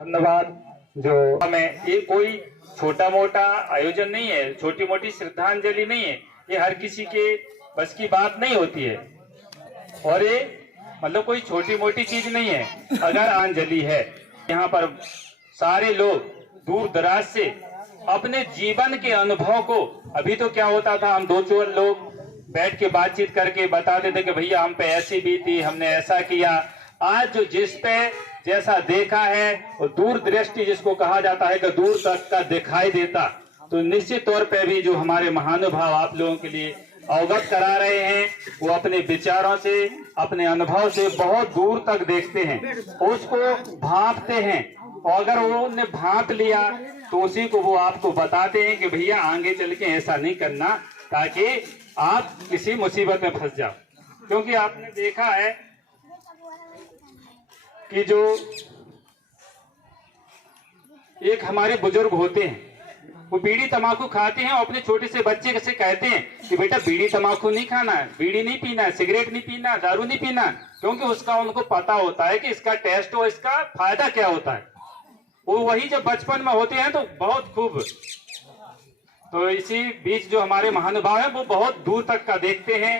धन्यवाद। जो हमें ये कोई छोटा मोटा आयोजन नहीं है, छोटी मोटी श्रद्धांजलि नहीं है, ये हर किसी के बस की बात नहीं होती है और ये मतलब कोई छोटी मोटी चीज नहीं है। अगर अंजलि है, यहाँ पर सारे लोग दूर दराज से अपने जीवन के अनुभव को, अभी तो क्या होता था, हम दो चार लोग बैठ के बातचीत करके बताते थे कि भैया हम पे ऐसी बीती, हमने ऐसा किया। आज जो जिस पे जैसा देखा है और दूर दृष्टि जिसको कहा जाता है कि दूर तक का दिखाई देता, तो निश्चित तौर पे भी जो हमारे महानुभाव आप लोगों के लिए अवगत करा रहे हैं, वो अपने विचारों से, अपने अनुभव से बहुत दूर तक देखते हैं, उसको भांपते हैं और अगर वो उन्हें भांप लिया तो उसी को वो आपको बताते हैं कि भैया आगे चल के ऐसा नहीं करना, ताकि आप किसी मुसीबत में फंस जाओ। क्योंकि आपने देखा है कि जो एक हमारे बुजुर्ग होते हैं, वो बीड़ी तंबाकू खाते हैं और अपने छोटे से बच्चे से कहते हैं कि बेटा बीड़ी तंबाकू नहीं खाना है, बीड़ी नहीं पीना है, सिगरेट नहीं पीना, दारू नहीं पीना, क्योंकि उसका उनको पता होता है कि इसका टेस्ट और इसका फायदा क्या होता है। वो वही जब बचपन में होते हैं तो बहुत खूब। तो इसी बीच जो हमारे महानुभाव हैं वो बहुत दूर तक का देखते हैं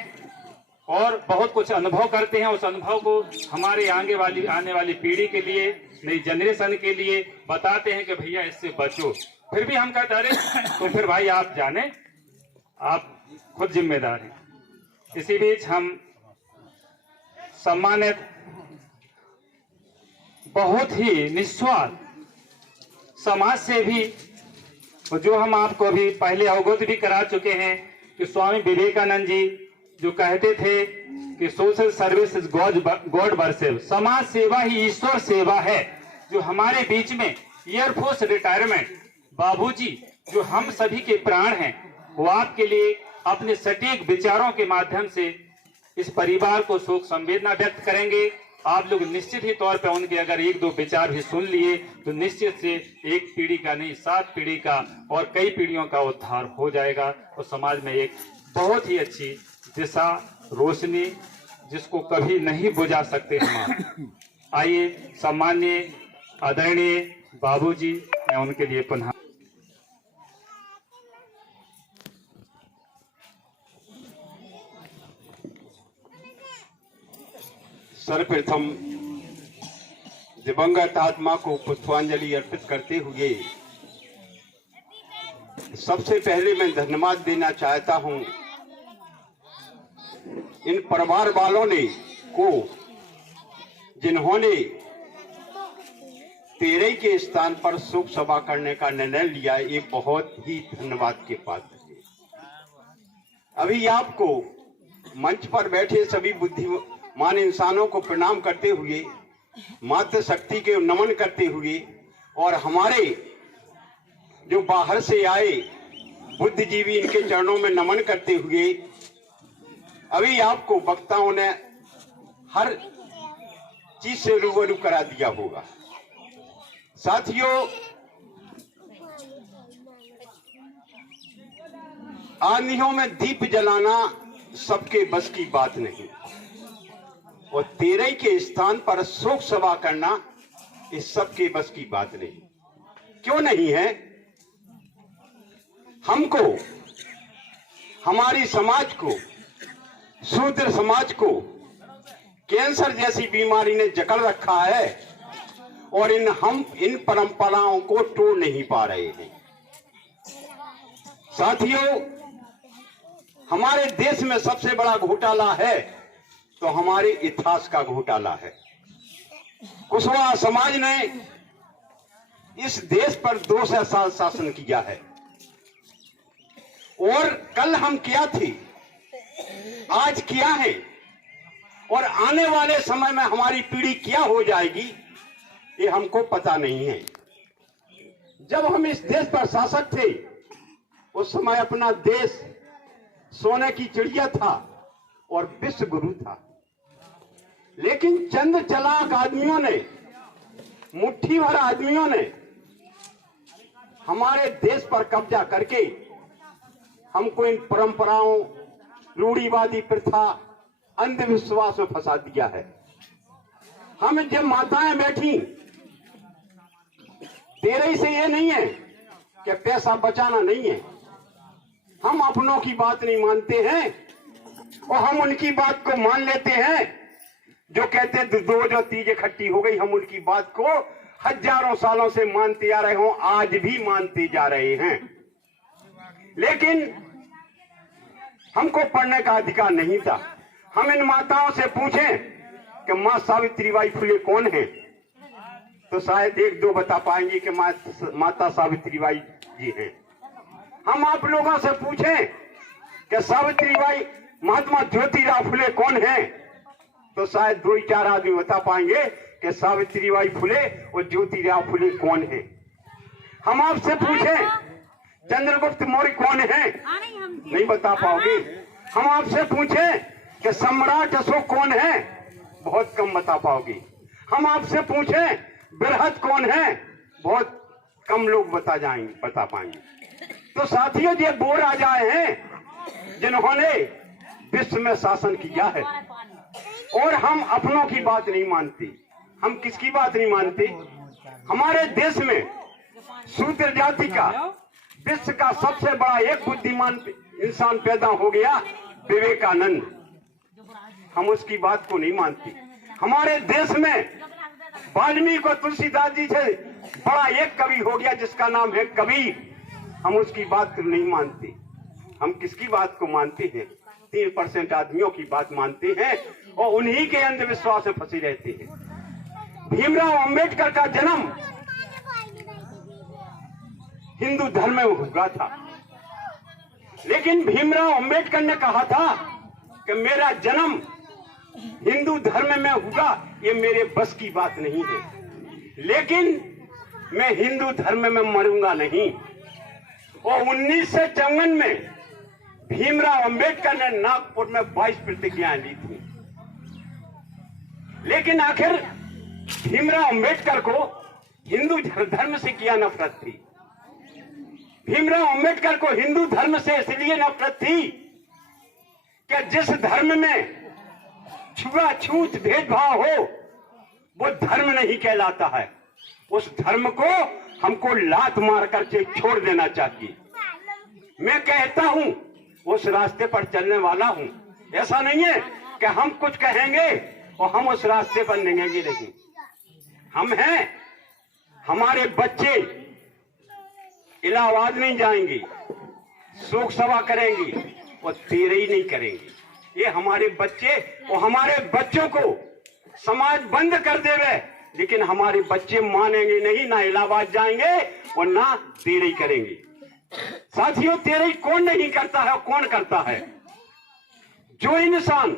और बहुत कुछ अनुभव करते हैं। उस अनुभव को हमारे आने वाली पीढ़ी के लिए, नई जनरेशन के लिए बताते हैं कि भैया इससे बचो। फिर भी हम कहते अरे तो फिर भाई आप जाने, आप खुद जिम्मेदार हैं। इसी बीच हम सम्मानित बहुत ही निस्वार्थ समाज से भी, जो हम आपको अभी पहले अवगत भी करा चुके हैं कि स्वामी विवेकानंद जी जो कहते थे कि social service is God worship, समाज सेवा ही ईश्वर सेवा है। जो हमारे बीच में एयरफोर्स रिटायरमेंट बाबूजी, जो हम सभी के प्राण हैं, वो आपके लिए अपने सटीक विचारों के माध्यम से इस परिवार को शोक संवेदना व्यक्त करेंगे। आप लोग निश्चित ही तौर पर उनके अगर एक दो विचार भी सुन लिए तो निश्चित से एक पीढ़ी का नहीं, 7 पीढ़ी का और कई पीढ़ियों का उद्धार हो जाएगा और समाज में एक बहुत ही अच्छी दिशा, रोशनी जिसको कभी नहीं बुझा सकते हम। आइए सम्माननीय आदरणीय बाबूजी, मैं उनके लिए पुनः सर्वप्रथम दिवंगत आत्मा को पुष्पांजलि अर्पित करते हुए सबसे पहले मैं धन्यवाद देना चाहता हूं इन परिवार वालों ने को, जिन्होंने 13 के स्थान पर शोक सभा करने का निर्णय लिया। ये बहुत ही धन्यवाद के पात्र है। अभी आपको मंच पर बैठे सभी बुद्धिमान इंसानों को प्रणाम करते हुए, मातृ शक्ति के नमन करते हुए और हमारे जो बाहर से आए बुद्धिजीवी इनके चरणों में नमन करते हुए, अभी आपको वक्ताओं ने हर चीज से रूबरू करा दिया होगा। साथियों, आंधियों में दीप जलाना सबके बस की बात नहीं और 13 के स्थान पर शोक सभा करना इस सबके बस की बात नहीं। क्यों नहीं है? हमको, हमारी समाज को, शूद्र समाज को कैंसर जैसी बीमारी ने जकड़ रखा है और हम इन परंपराओं को तोड़ नहीं पा रहे हैं। साथियों, हमारे देश में सबसे बड़ा घोटाला है तो हमारे इतिहास का घोटाला है। कुशवाहा समाज ने इस देश पर 200 साल शासन किया है और कल हम क्या थे, आज क्या है और आने वाले समय में हमारी पीढ़ी क्या हो जाएगी, ये हमको पता नहीं है। जब हम इस देश पर शासक थे उस समय अपना देश सोने की चिड़िया था और विश्व गुरु था, लेकिन चंद चालाक आदमियों ने, मुट्ठी भर आदमियों ने हमारे देश पर कब्जा करके हमको इन परंपराओं, रूढ़िवादी प्रथा, अंधविश्वास में फंसा दिया है। हम जब माताएं बैठी तेरे से ये नहीं है कि पैसा बचाना नहीं है। हम अपनों की बात नहीं मानते हैं और हम उनकी बात को मान लेते हैं जो कहते हैं दो जो तीज इकट्ठी हो गई। हम उनकी बात को हजारों सालों से मानते आ रहे हों, आज भी मानते जा रहे हैं। लेकिन हमको पढ़ने का अधिकार नहीं था। हम इन माताओं से पूछें कि मां सावित्रीबाई फुले कौन है, तो शायद एक दो बता पाएंगे कि माता सावित्रीबाई जी हैं। हम आप लोगों से पूछें कि सावित्रीबाई महात्मा ज्योतिराव फुले कौन है, तो शायद दो ही चार आदमी बता पाएंगे कि सावित्रीबाई फुले और ज्योतिराव फुले कौन है। हम आपसे पूछें चंद्रगुप्त मौर्य कौन है, नहीं बता पाओगे। हम आपसे पूछें कि सम्राट अशोक कौन है, बहुत कम बता पाओगे। हम आपसे पूछें बृहद कौन है, बहुत कम लोग बता पाएंगे। तो साथियों, ये वो राजाएं हैं जिन्होंने विश्व में शासन किया है और हम अपनों की बात नहीं मानते। हम किसकी बात नहीं मानते? हमारे देश में शूद्र जाति का विश्व का सबसे बड़ा एक बुद्धिमान इंसान पैदा हो गया, विवेकानंद। हम उसकी बात को नहीं मानते। हमारे देश में वाल्मीकि और तुलसीदास जी से बड़ा एक कवि हो गया जिसका नाम है कबीर। हम उसकी बात नहीं मानते। हम किसकी बात को मानते हैं? 3% आदमियों की बात मानते हैं और उन्हीं के अंधविश्वास में फंसे रहते हैं। भीमराव अंबेडकर का जन्म हिंदू धर्म में हुआ था, लेकिन भीमराव अंबेडकर ने कहा था कि मेरा जन्म हिंदू धर्म में हुआ, ये मेरे बस की बात नहीं है, लेकिन मैं हिंदू धर्म में मरूंगा नहीं। और 1954 में भीमराव अंबेडकर ने नागपुर में 22 प्रतिज्ञाएं ली थी। लेकिन आखिर भीमराव अंबेडकर को हिंदू धर्म से क्या नफरत थी? भीमराव अंबेडकर को हिंदू धर्म से इसलिए नफरत थी कि जिस धर्म में छुआछूत भेदभाव हो वो धर्म नहीं कहलाता है। उस धर्म को हमको लात मार करके छोड़ देना चाहिए। मैं कहता हूं, उस रास्ते पर चलने वाला हूं। ऐसा नहीं है कि हम कुछ कहेंगे और हम उस रास्ते पर निकलेंगे नहीं। हम हैं, हमारे बच्चे इलाहाबाद नहीं जाएंगे, शोक सभा करेंगे और तेरे ही नहीं करेंगे। ये हमारे बच्चे और हमारे बच्चों को समाज बंद कर देवे, लेकिन हमारे बच्चे मानेंगे नहीं, ना इलाहाबाद जाएंगे और ना तेरे ही करेंगे। साथियों, तेरे ही कौन नहीं करता है और कौन करता है? जो इंसान